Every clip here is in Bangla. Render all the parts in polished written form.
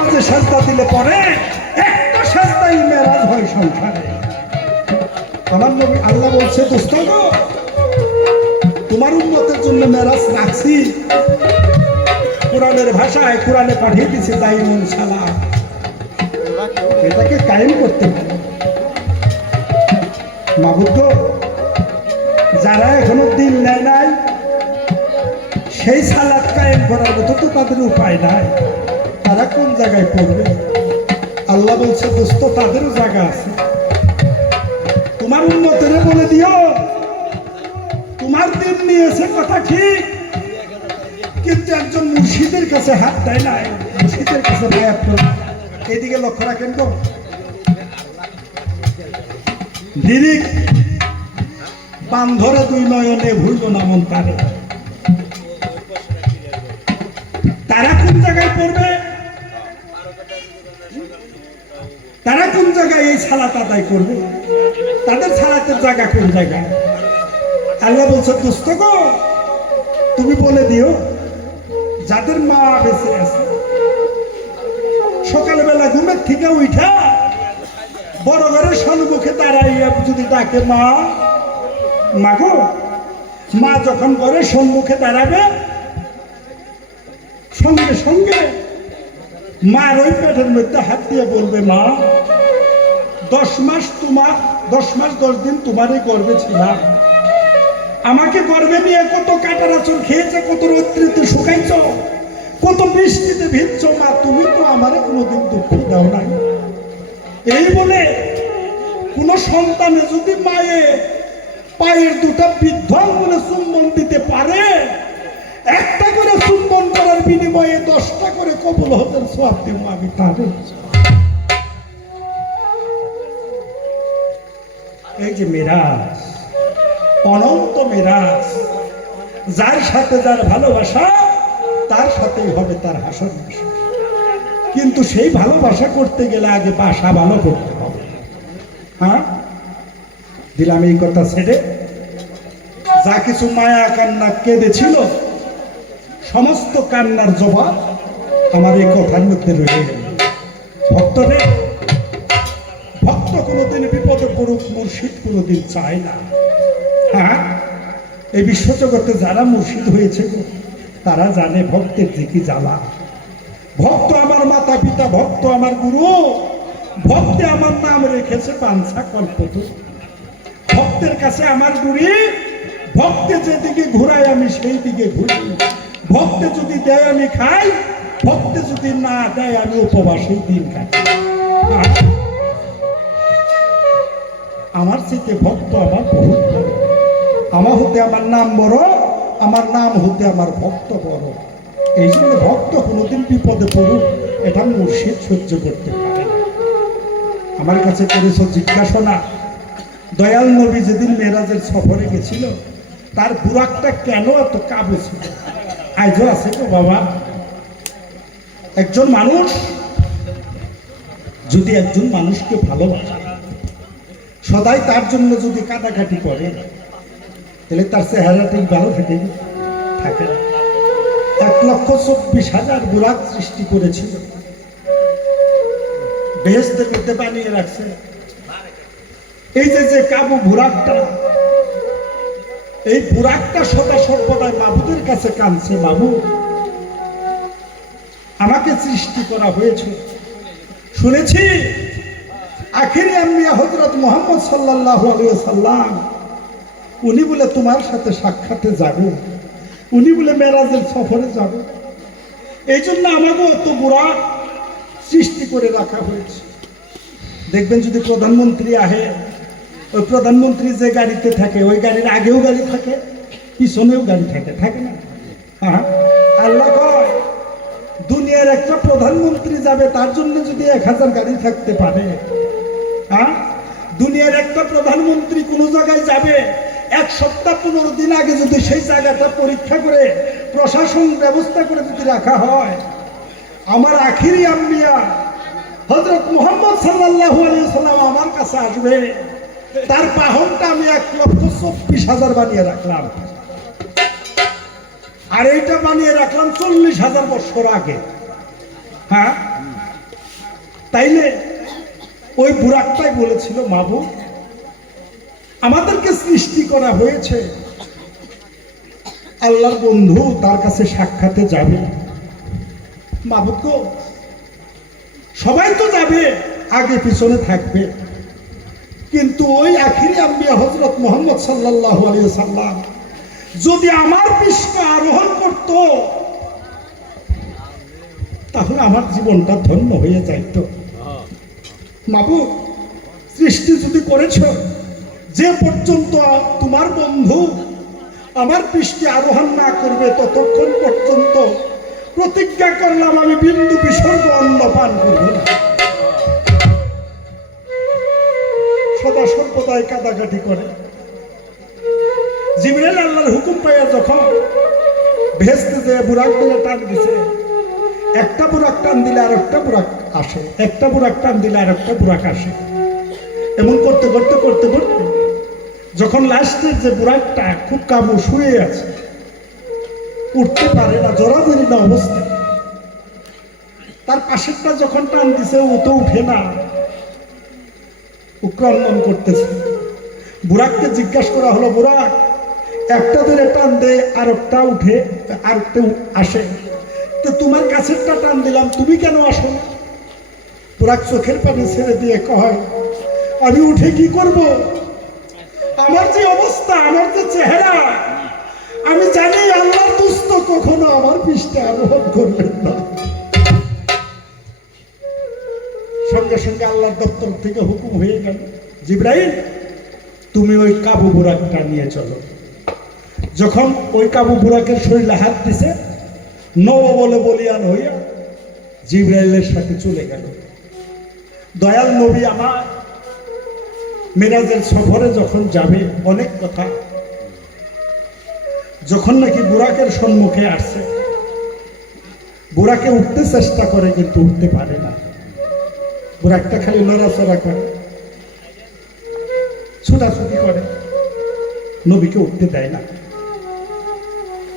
নামাজে সাজদা দিলে পরে একটা সাজদাই মেরাজ হয় সংসারে। আমার নবী আল্লাহ বলছে, দোস্ত গো, তোমার উম্মতের জন্য মেরাজ রাখছি, কোরআনের ভাষায় কোরআনে পাঠিয়ে দিছে দাইমুন সালাম, এটাকে কায়েম করতে হবে। মাবুদ গো, যারা এখনো দিন নেয় নাই, সেই সালাত কায়েম করার মতো তো তাদের উপায় নাই, তারা কোন জায়গায় পড়বে? আল্লাহ বলছে, দোস্ত তাদেরও জায়গা আছে, তোমার উম্মতের বলে দিও, তোমার দিন নিয়েছে কথা ঠিক, কিন্তু একজন মুর্শিদের কাছে হাত দেয় নাই, মুর্শিদের কাছে বায়াত করে। এইদিকে লক্ষ্য রাখেন তো, ডিরিক বান্ধরে দুই নয়নে ভুলল না মন তারে। তারা কোন জায়গায় পড়বে? তারা কোন জায়গায় এই সালাত আদায় করবে? তাদের সালাতের জায়গা কোন জায়গায়? আল্লাহ বলছে, দোস্ত গো, তুমি বলে দিও, যাদের মা বেঁচে আছে, সকালবেলা ঘুমের থেকে উঠা বড় ঘরের সম্মুখে দাঁড়াইয়া যদি ডাকে মা, মা গো, মা যখন ঘরের সম্মুখে দাঁড়াবে, সঙ্গে সঙ্গে মার ওই পেটের মধ্যে হাত দিয়ে বলবে, মা 10 মাস 10 দিন তোমারই গর্বে ছিলাম, আমাকে গর্বে নিয়ে কত কাটার আচর খেয়েছে, কত রৌদ্রিতে শুকাইছ, কত বৃষ্টিতে ভিজছ, মা তুমি তো আমারে কোনোদিন দুঃখ দাও নাই। এই বলে কোন সন্তানে যদি মায়ের পায়ের দুটা বৃদ্ধ আঙ্গুলে চুম্বন দিতে পারে, একটা করে চুম্বন করার বিনিময়ে 10টা করে কবুল হতেন সওয়াব দেব আমি তাদের। এই যে মিরাজ, অনন্ত মিরাজ, যার সাথে যার ভালোবাসা, তার সাথেই হবে তার হাসর। কিন্তু সেই ভালোবাসা করতে গেলে আগে বাসা ভালো করতে হবে। হ্যাঁ, দিলাম এই কথা ছেড়ে। যা কিছু মায়া কান্না কেঁদেছিল, সমস্ত কান্নার জবাব আমার এই কথার মধ্যে রয়ে গেল। ভক্তরে, ভক্ত কোনোদিন বিপদে পড়ুক, মুর্শিদ কোনোদিন চায় না। হ্যাঁ, এই বিশ্বজগতে যারা মুর্শিদ হয়েছে তারা জানে ভক্তের যে কি জ্বালা। ভক্ত আমার মাতা পিতা, ভক্ত আমার গুরু, ভক্তে আমার নাম রেখেছে পাঞ্ছা কল্পতরু। ভক্তের কাছে আমার গুরি, ভক্তে যেদিকে ঘুরাই আমি সেই দিকে ঘুরি। ভক্তে যদি দেয় আমি খাই, ভক্তে যদি না দেয় আমি উপবাসেই দিন কাটি। আমার চেয়ে ভক্ত আমার বহুত বড়। আমার হতে আমার নাম বড়, আমার নাম হতে আমার ভক্ত বড়। এই জন্য ভক্ত কোনোদিন বিপদে পড়ুক, এটা মুর্শিদ সহ্য করতে পারে না। আমার কাছে করেছ জিজ্ঞাসা, দয়াল নবী যেদিন মেরাজের সফরে গেছিল, তার বুরাকটা কেন এত কাবু ছিল? আজও আছে তো বাবা। একজন মানুষ যদি একজন মানুষকে ভালোবাসে, সদাই তার জন্য যদি কাটাকাটি করে, তাহলে তার চেহারা ঠিক ভালো ফেটে থাকে। 1,24,000 বুরাক সৃষ্টি করেছিল, বেহেশতের মধ্যে বানিয়ে রাখছে। এই যে কাবু বুরাকটা, এই বুরাকটা সদা সর্বদাই মাবুদের কাছে কাঁদছে, মাবুদ আমাকে সৃষ্টি করা হয়েছে। শুনেছি আখিরি আম্বিয়া হযরত মুহাম্মদ সাল্লাল্লাহু আলাইহি ওয়াসাল্লাম, উনি বলে তোমার সাথে সাক্ষাতে যাবে, উনি বলে মেরাজের সফরে যাবে। এই জন্য আমাকে অত বুরাক সৃষ্টি করে রাখা হয়েছে। দেখবেন যদি প্রধানমন্ত্রী আহে, ওই প্রধানমন্ত্রী যে গাড়িতে থাকে, ওই গাড়ির আগেও গাড়ি থাকে, পিছনেও গাড়ি থাকে, থাকে না? হ্যাঁ, আল্লাহ কয় দুনিয়ার একটা প্রধানমন্ত্রী যাবে, তার জন্য যদি 1000 গাড়ি থাকতে পারে। হ্যাঁ, দুনিয়ার একটা প্রধানমন্ত্রী কোনো জায়গায় যাবে, 1 সপ্তাহ 15 দিন আগে যদি সেই জায়গাটা পরীক্ষা করে প্রশাসন ব্যবস্থা করে যদি রাখা হয়, আমার আখিরি আম্বিয়া হযরত মুহাম্মদ সাল্লাল্লাহু আলাইহি ওয়াসাল্লাম আমার কাছে আসবে, তার বাহনটা আমি 1,24,000 বানিয়ে রাখলাম, আর এইটা বানিয়ে রাখলাম 40,000 বছর আগে। হ্যাঁ, তাইলে ওই বুরাকটাই বলেছিল, মাবুদ, আমাদেরকে সৃষ্টি করা হয়েছে, আল্লাহর বন্ধু তার কাছে সাক্ষাতে যাবে। মাবুদ গো, সবাই তো যাবে, আগে পিছনে থাকবে, কিন্তু ওই আখিরি আম্বিয়া হযরত মুহাম্মদ সাল্লাল্লাহু আলাইহি ওয়াসাল্লাম যদি আমার পৃষ্ঠে আরোহণ করত, তাহলে আমার জীবনটা ধন্য হয়ে যাইত। মাবুদ, সৃষ্টি যদি করেছ, যে পর্যন্ত তোমার বন্ধু আমার পৃষ্ঠে আরোহণ না করবে ততক্ষণ পর্যন্ত প্রতিজ্ঞা করলাম আমি বিন্দু বিসর্গ অন্ন পান করব না। সদা সর্বদাই কাদাকাটি করে। জিবরাইল আল্লাহর হুকুম পাইয়া যখন ভেস্তে যে বুরাক দিলে টান দিছে, একটা বুরাক টান দিলে আর একটা বুরাক আসে, একটা বুরাক টান দিলে আর একটা বুরাক আসে, এমন করতে করতে করতে করতে যখন লাস্টের যে বুরাকটা খুব কাবু শুয়ে আছে, উঠতে পারে না, জরাজীর্ণ অবস্থা, তার পাশেরটা যখন টান দিছে ও তো উঠে না, ক্রন্দন করতেছে। বুরাককে জিজ্ঞাসা করা হলো, বুরাক, একটা ধরে টান দে, আর একটা উঠে, আর একটা আসে, তো তোমার কাছেরটা টান দিলাম, তুমি কেন আসো না? বুরাক চোখের পানি ছেড়ে দিয়ে কয়, আমি উঠে কি করব? আমার যে অবস্থা, আমার যে চেহারা, আমি জানি আল্লাহর দুষ্ট কখনো আমার পৃষ্ঠে আরোহণ করবেন না। সঙ্গে সঙ্গে আল্লাহর দপ্তর থেকে হুকুম হয়ে গেল, জিবরাইল, তুমি ওই কাবু বুরাকটা নিয়ে চলো। যখন ওই কাবু বুরাকের শরীরে হাত দিছে, নব বলে বলিয়ান হইয়া জিবরাইলের সাথে চলে গেল। দয়াল নবী আমার মেরাজের সফরে যখন যাবে, অনেক কথা, যখন নাকি বুরাকের সম্মুখে আসছে, বুরাকে উঠতে চেষ্টা করে কিন্তু উঠতে পারে না। বুরাকটা খালি লড়াচড়া করে, ছুটাছুটি করে, নবীকে উঠতে দেয় না।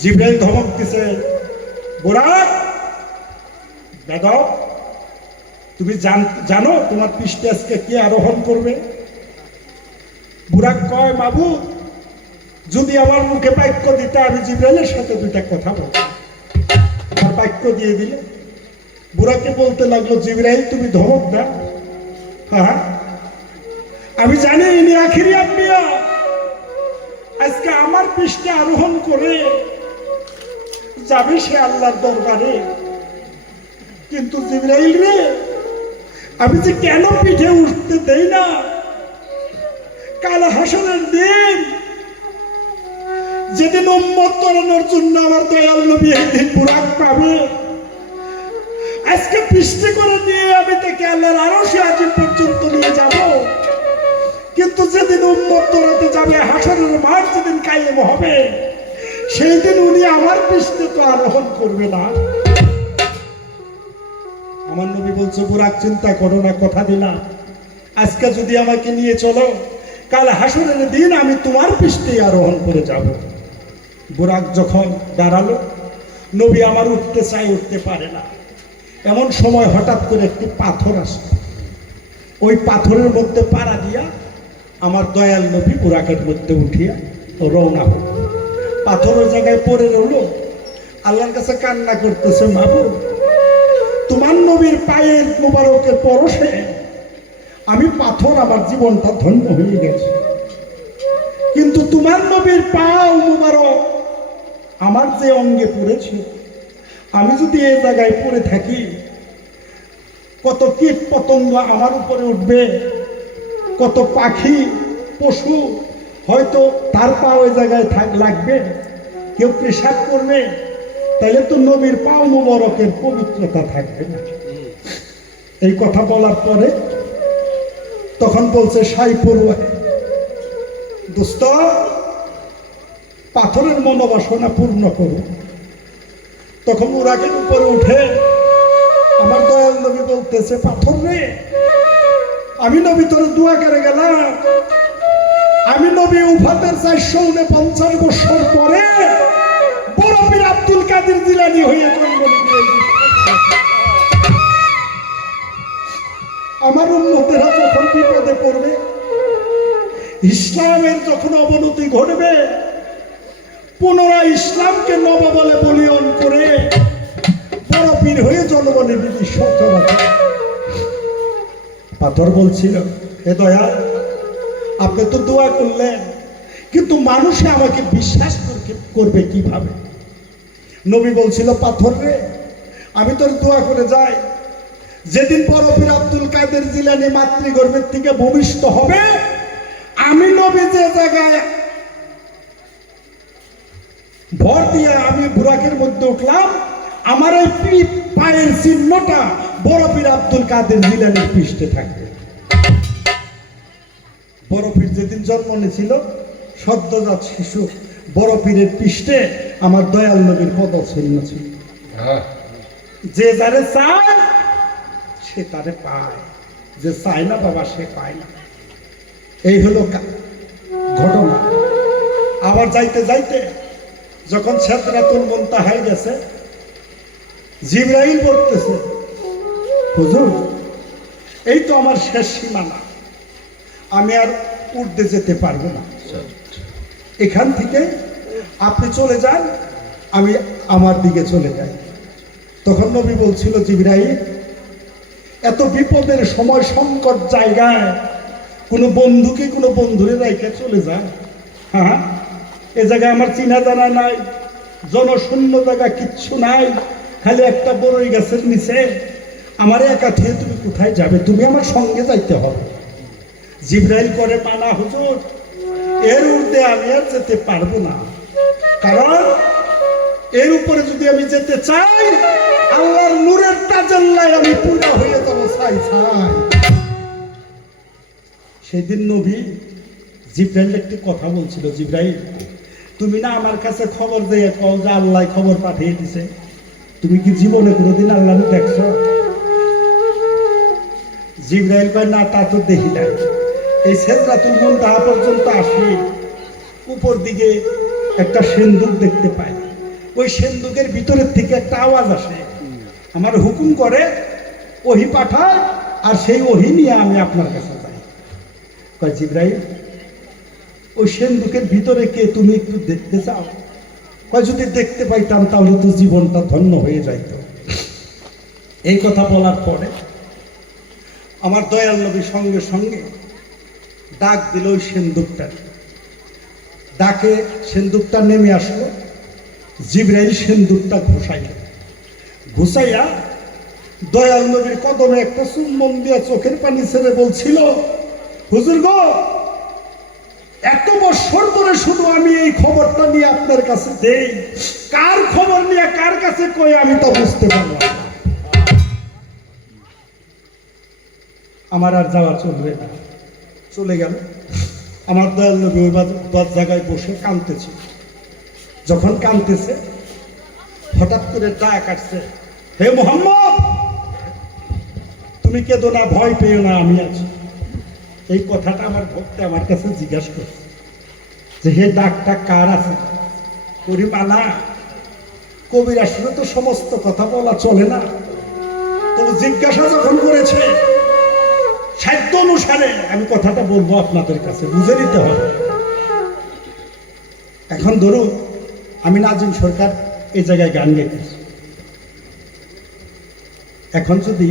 জিবরাইল ধমক দিছে, বুরাক, বেদব, তুমি জানো তোমার পৃষ্ঠে আজকে কে আরোহণ করবে? বুরাক কয়, মাবুদ, যদি আমার মুখে বাক্য দিতে, আমি জিবরাইলের সাথে দুইটা কথা বলতাম। আমার বাক্য দিয়ে দিলে। বুরাকে বলতে লাগলো, জিবরাইল, তুমি ধমক দাও। হ্যাঁ, আমি জানি ইনি আখিরি আম্বিয়া, আজকে আমার পৃষ্ঠে আরোহণ করে যাবে সে আল্লাহর দরবারে, কিন্তু জিবরাইল রে, আমি যে কেন পিঠে উঠতে দেই না, কাল হাসরের দিন, যেদিন উম্মত তরানোর জন্য আমার দয়াল নবী একদিন বুরাক পাবে, আজকে পৃষ্ঠে করে নিয়ে আমি তাকে আল্লাহর আরশে আজিম পর্যন্ত নিয়ে যাব, কিন্তু যেদিন উম্মত তরাতে যাবে, হাসরের মাঠ যেদিন কায়েম হবে, সেই দিন উনি আমার পৃষ্ঠে তো আরোহণ করবে না। আমার নবী বলছে, বুরাক, চিন্তা করো না, কথা দিলাম, আজকে যদি আমাকে নিয়ে চলো, কাল হাসরের দিন আমি তোমার পৃষ্ঠেই আরোহণ করে যাব। বুরাক যখন দাঁড়ালো, নবী আমার উঠতে চাই, উঠতে পারে না। এমন সময় হঠাৎ করে একটি পাথর আসে, ওই পাথরের মধ্যে পাড়া দিয়া আমার দয়াল নবী বুরাকের মধ্যে উঠিয়া রওনা হল। পাথর ওই জায়গায় পড়ে রইল, আল্লাহর কাছে কান্না করতেছে, মাবুদ, তোমার নবীর পায়ের মোবারকের পরশে আমি পাথর, আমার জীবনটা ধন্য হয়ে গেছে, কিন্তু তোমার নবীর পাও মোবারক আমার যে অঙ্গে পড়েছে, আমি যদি এই জায়গায় পড়ে থাকি, কত কীট পতঙ্গ আমার উপরে উঠবে, কত পাখি পশু হয়তো তার পা ওই জায়গায় লাগবে, কেউ পেশাব করবে, তাহলে তো নবীর পাও মোবারকের পবিত্রতা থাকবে না। এই কথা বলার পরে তখন বলছে, সাই পড়ুয়া দোস্ত, পাথরের মনোবাসনা পূর্ণ করো। তখন বুরাকের উপরে উঠে আমার দয়াল নবী বলতেছে, পাথর রে, আমি নবী তোর দোয়া করে গেলাম, আমি নবী উফাতের 449 বছর পরে বড় পীর আব্দুল কাদের জিলানী হয়ে জন্ম নিয়েছি। আমার উম্মতেরা যখন বিপদে পড়বে, ইসলামের যখন অবনতি ঘটবে, পুনরায় ইসলামকে নববলে বলিয়ন করে বড় পীর হয়ে জনগণের দিকে সচরাচর। পাথর বলছিল, হে দয়া, আপনি তো দোয়া করলেন, কিন্তু মানুষে আমাকে বিশ্বাস করবে কিভাবে? নবী বলছিল, পাথর রে, আমি তোর দোয়া করে যাই, যেদিন বড় পীর আব্দুল কাদের জিলানী মাতৃগর্ভের থেকে ভূমিষ্ঠ হবে, আমি নবী যে জায়গায় ভর দিয়ে আমি বুরাকের মধ্যে উঠলাম, আমার এই পায়ের চিহ্নটা বড় পীর আব্দুল কাদের জিলানীর পৃষ্ঠে থাকবে। বড় পীর যেদিন জন্ম নিয়েছিল, সদ্যজাত শিশু বড় পীরের পৃষ্ঠে আমার দয়াল নবীর পদচিহ্ন ছিল। যে যারে চায় সে তারে পায়, যে চায় না বাবা সে পায় না। এই হলো ঘটনা। আবার যাইতে যাইতে যখন সিদরাতুল মুনতাহায় গেছে, জিবরাইল বলতেছে, হুজুর, এই তো আমার শেষ সীমানা, আমি আর উঠতে যেতে পারবো না, এখান থেকে আপনি চলে যান, আমি আমার দিকে চলে যাই। তখন নবী বলছিল, জিবরাইল, এত বিপদের সময় সংকট জায়গায় কোনো বন্ধুকে কোনো বন্ধুরে রাইখে চলে যায়? হ্যাঁ, এ জায়গায় আমার চিনা জানা নাই, জনশূন্য জায়গা, কিচ্ছু নাই, খালি একটা বড়ই গাছের নিচে, আমার একা থেকে তুমি কোথায় যাবে? তুমি আমার সঙ্গে যাইতে হবে। জিবরাইল করে, মানা হুজুর, এর ঊর্ধ্বে আমি আর যেতে পারবো না, কারণ এর উপরে যদি আমি যেতে চাই, আল্লাহর নূরের তাজাল্লায় আমি পুরা হয়ে যাবো, ছাই ছাই। সেদিন নবী জিবরাইল একটি কথা বলছিল, জিবরাইল, তুমি না আমার কাছে খবর দিয়ে কও যে আল্লাহ খবর পাঠিয়ে দিছে, তুমি কি জীবনে কোনোদিন আল্লাহ দেখছো? জিবরাইল কয়, না, তা তো দেখি নাই। এই সিদরাতুল মুনতাহা পর্যন্ত আসি, উপর দিকে একটা সিন্দুক দেখতে পাই, ওই সিন্দুকের ভিতরের থেকে একটা আওয়াজ আসে, আমার হুকুম করে, ওহি পাঠায়, আর সেই ওহি নিয়ে আমি আপনার কাছে যাই। কয়, জিবরাইল, ওই সিন্দুকের ভিতরে কে, তুমি একটু দেখতে চাও? কয়, যদি দেখতে পাইতাম তাহলে তো জীবনটা ধন্য হয়ে যাইত। এই কথা বলার পরে আমার দয়াল নবী সঙ্গে সঙ্গে ডাক দিল ওই সিন্দুকটা, ডাকে সিন্দুকটা নেমে আসলো। জিবরাইল সিন্দুকটা ঘুষাইয়া দয়াল নবীর কদমে একটা চুম্বন দিয়া চোখের পানি ছেড়ে বলছিল, হুজুর গো, এত বছর ধরে শুধু আমি এই খবরটা নিয়ে আপনার কাছে দেই, কার খবর নিয়ে কার কাছে কই আমি তো বুঝতে পারলাম না। আমার আর যাওয়া চলবে না। চলে গেল। আমার দয়াল নবী ওই জায়গায় বসে কাঁদতেছে। যখন কাঁদতেছে, হঠাৎ করে ডাক আসছে, হে মুহাম্মদ, তুমি কেঁদো না, ভয় পেও না, আমি আছি। এই কথাটা আমার ভক্ত আমার কাছে জিজ্ঞাসা করছে যে, হে ডাকটা কার আছে? করি, মানা, কবির আসলে তো সমস্ত কথা বলা চলে না, তবে জিজ্ঞাসা যখন করেছে, সাধ্য অনুসারে আমি কথাটা বলবো আপনাদের কাছে, বুঝে নিতে হবে। এখন ধরুন আমি নাজিম সরকার এই জায়গায় গান গাইতেছি, এখন যদি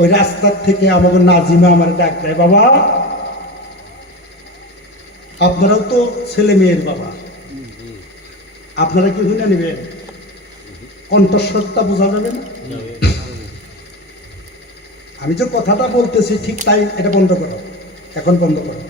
ওই রাস্তার থেকে আমাকে নাজিমা আমার ডাক দেয়, বাবা, আপনারাও তো ছেলে মেয়ের বাবা, আপনারা কি শুনে নেবেন? কণ্ঠস্বরটা বোঝা যাবে না? আমি যে কথাটা বলতেছি ঠিক তাই, এটা বন্ধ করো, এখন বন্ধ করো।